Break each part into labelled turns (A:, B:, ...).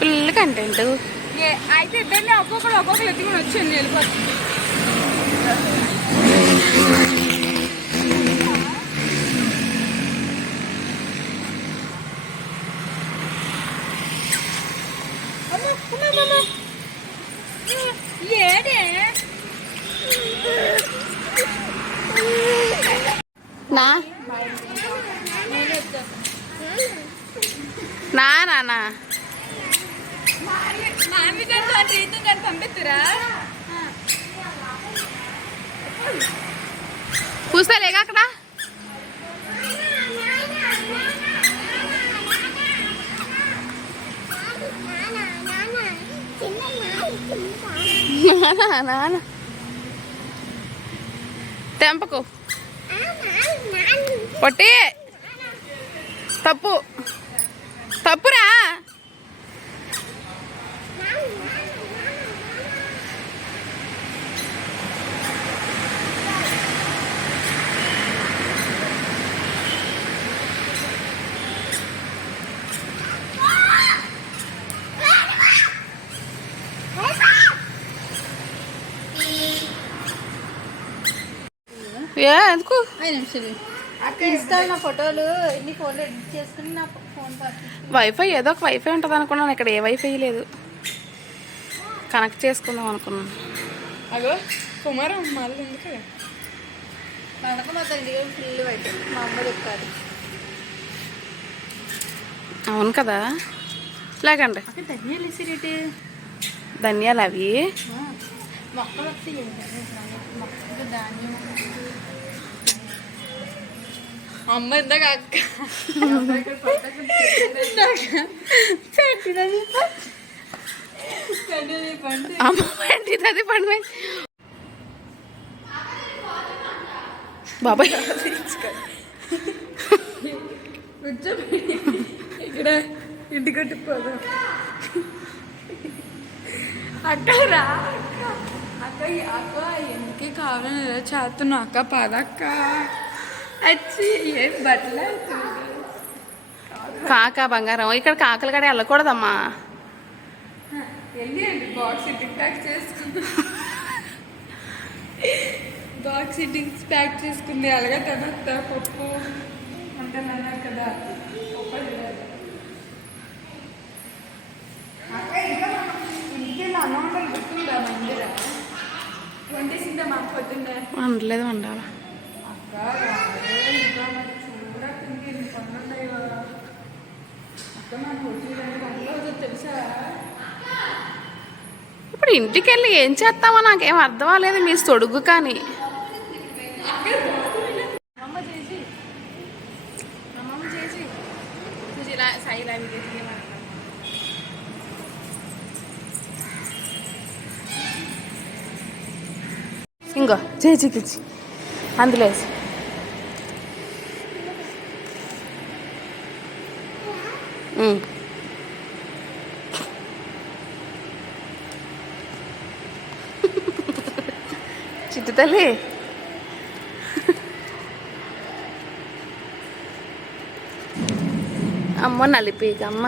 A: Full content.
B: అయితే ఇద్దరిని ఒక్కొక్కరు ఒక్కొక్కరు ఎత్తుకుని వచ్చింది వెళ్ళిపోతుంది అమ్మ, అమ్మ, అమ్మ, అమ్మ. ఏడే
A: నా నా నానా
B: మామి గారు అంటే రీతు గారు పంపిస్తురా
A: పూస్తలేగా అక్కడ? నాన్న తెంపకు. పొట్టి. తప్పు. తప్పురా. ఏ ఎందుకు?
C: ఫోటోలు ఎన్ని ఫోన్లు ఎడిట్ చేసుకుని నా ఫోన్ పంపిస్తాను
A: వైఫై ఏదో ఒక వైఫై ఉంటుంది అనుకున్నాను. ఇక్కడ ఏ వైఫై లేదు. కనెక్ట్ చేసుకుందాం అనుకున్నాను.
B: అగో కుమారం మళ్ళీ ఎందుకు?
A: అవును కదా? లేకండి.
C: ధనియాలు
A: అవి?
C: మొక్కలు వస్తాయి మొక్కలు ధాన్యం.
B: అమ్మ ఇందాక అక్క.
A: అమ్మ ఏంటిది అది పండు బాబాయ్.
B: ఇక్కడ ఇంటి కట్టిపోదు అక్క రా అక్క అక్క ఎందుకే కావాలని ఇలా చేస్తున్నావు? అక్క పదక్క
A: కాక బంగారం. ఇక్కడ కాకలు కడ వెళ్ళకూడదమ్మా.
B: వెళ్ళి అండి బాక్స్ సిట్టింగ్స్ ప్యాక్ చేసుకుంది అలాగే తినొస్తా పప్పు. ఉంటానన్నా కదా పప్పు తినాలి. అక్క ఇంకా మనం ఇంటికి వెళ్ళి అన్నం వంటలు గుర్తుందా మందిర వండేసిందా మా పొద్దున్నే
A: వండలేదు వండాలా
B: అక్క రాలే ఇంకా మరి చూడక ఇంకెన్ని పనులు ఉన్నాయో అక్క నాకు వచ్చి రెండు పనులు అవుతుందో తెలుసా
A: ఇప్పుడు ఇంటికి వెళ్ళి ఏం చేస్తామో నాకేం అర్థం అవ్వలేదు మీ తొడుగు కానీ.
B: ఇంకో. చేసి
A: అమ్మమ్మ అందులో వేసి. తల్లి అమ్మ నలిపేకమ్మ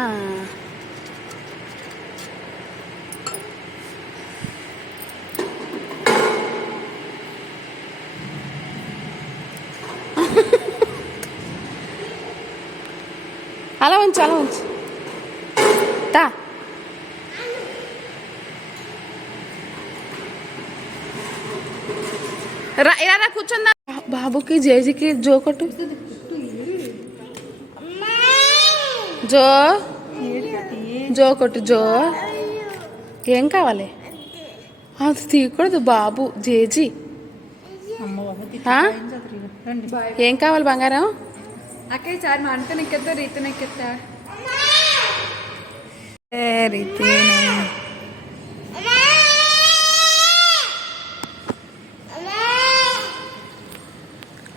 A: అలా ఉంచు అలా ఉంచు తా ఇలా కూర్చుందా? బాబుకి జేజీకి జో కొట్టు. జో. జో కొట్టు జో. ఏం కావాలి? అది తీయకూడదు బాబు జేజీ. ఏం కావాలి బంగారం?
B: అక్క ఈసారి మా అంత నెక్కెత్తా రీత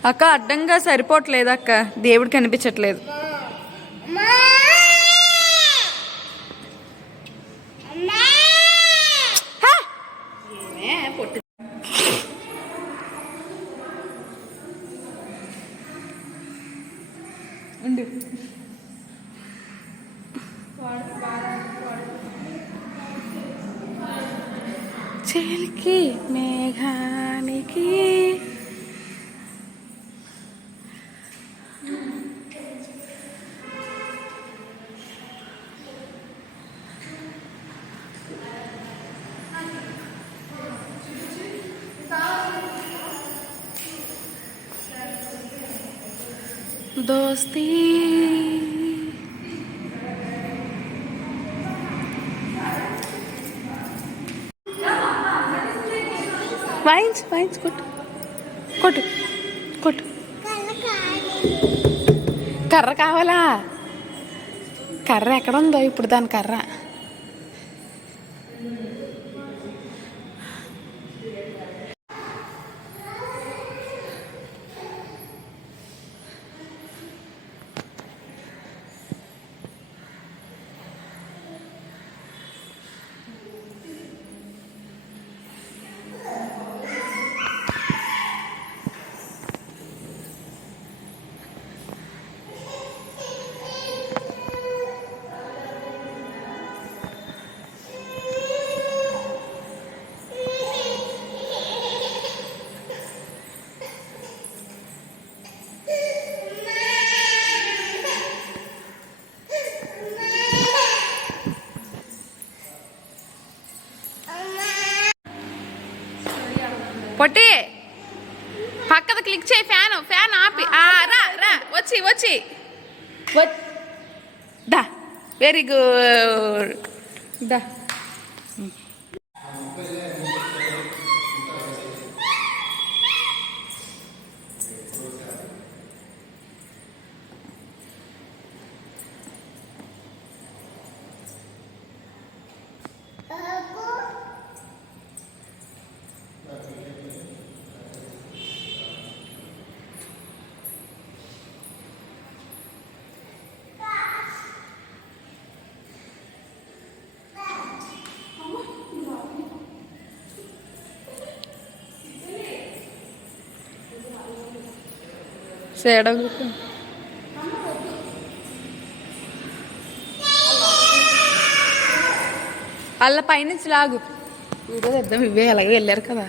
B: అక్క అడ్డంగా సరిపోవట్లేదు అక్క. దేవుడు కనిపించట్లేదు. ఉండు.
A: దోస్తీ వాయించు వాయించు కొట్టు. కొట్టు కొట్టు. కర్ర కావాలా? కర్ర ఎక్కడ ఉందో ఇప్పుడు దాని కర్ర. వచ్చి. దా. వెరీ గుడ్ దా. సేడం
B: అల్ల పైనుంచి లాగు.
A: వీడియో తెద్దాం ఇవే అలాగే వెళ్ళారు కదా.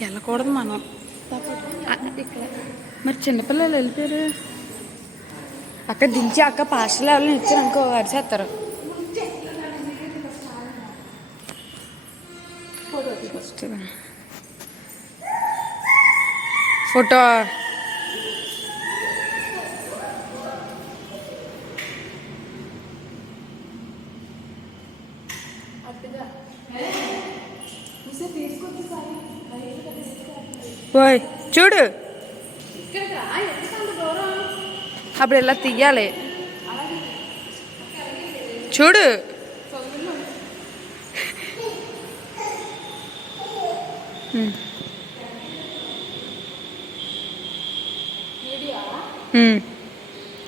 A: వెళ్ళకూడదు మనం.
B: మరి చిన్నపిల్లలు వెళ్ళిపోయారు. అక్క దించి అక్క పాస్టల్ ఎవరిని ఇచ్చారు అనుకో అరిచేస్తారు ఫోటో. ఓయ్ చూడు. అప్పుడు ఇలా తీయాలి. చూడు.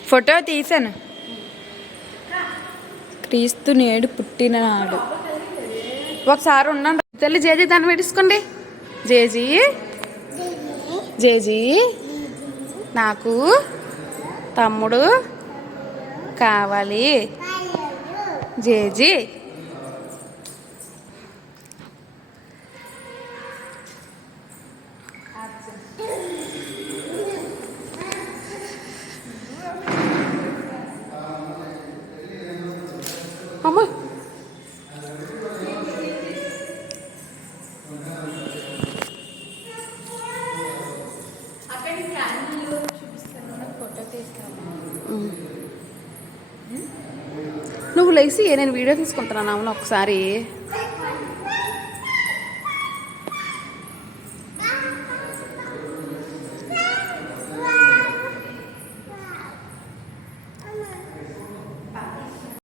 B: ఫోటో తీసాను. క్రీస్తు నేడు పుట్టిననాడు ఒకసారి ఉన్నాను
A: తల్లి జేజీ దాన్ని పెట్టించుకోండి జేజీ. జేజీ. నాకు. తమ్ముడు కావాలి. జేజీ. నువ్వు లేచి నేను వీడియో తీసుకుంటున్నాను అవును ఒకసారి.